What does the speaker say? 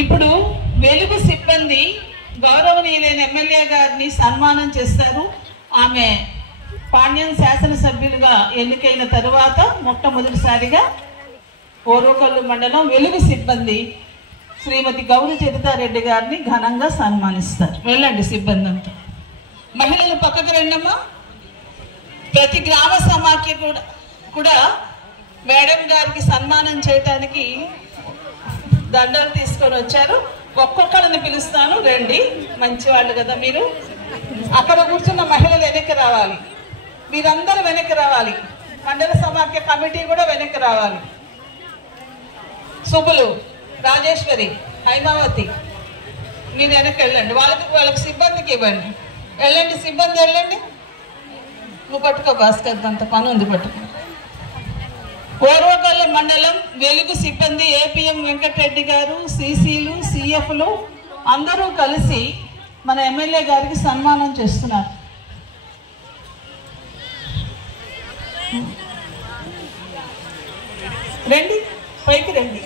ఇప్పుడు వెలుగు సిబ్బంది గౌరవనీయులైన ఎమ్మెల్యే గారిని సన్మానం చేస్తారు. ఆమె పాణ్యం శాసనసభ్యులుగా ఎన్నికైన తరువాత మొట్టమొదటిసారిగా ఓరుకల్లు మండలం వెలుగు సిబ్బంది శ్రీమతి గౌరీ చరితారెడ్డి గారిని ఘనంగా సన్మానిస్తారు. వెళ్ళండి సిబ్బంది అంతా. మహిళలు పక్కకు రండమ్మా. ప్రతి గ్రామ సమాఖ్య కూడా మేడం గారికి సన్మానం చేయడానికి దండలు తీసుకొని వచ్చారు. ఒక్కొక్కరిని పిలుస్తాను, రండి. మంచి వాళ్ళు కదా మీరు. అక్కడ కూర్చున్న మహిళలు వెనక్కి రావాలి. మీరందరూ వెనక్కి రావాలి. మండల సమాఖ్య కమిటీ కూడా వెనక్కి రావాలి. సుబ్బులు, రాజేశ్వరి, హైమావతి మీరు వెనక్కి వెళ్ళండి. వాళ్ళకి సిబ్బందికి ఇవ్వండి. వెళ్ళండి సిబ్బంది, వెళ్ళండి. నువ్వు పట్టుకో భాస్కర్, అంత పని ఉంది, పట్టుకో. ఓరుకల్లు మండలం వెలుగు సిబ్బంది ఏపీఎం వెంకటరెడ్డి గారు, సిసిలు, సిఎఫ్లు అందరూ కలిసి మన ఎమ్మెల్యే గారికి సన్మానం చేస్తున్నారు. రండి, పైకి రండి.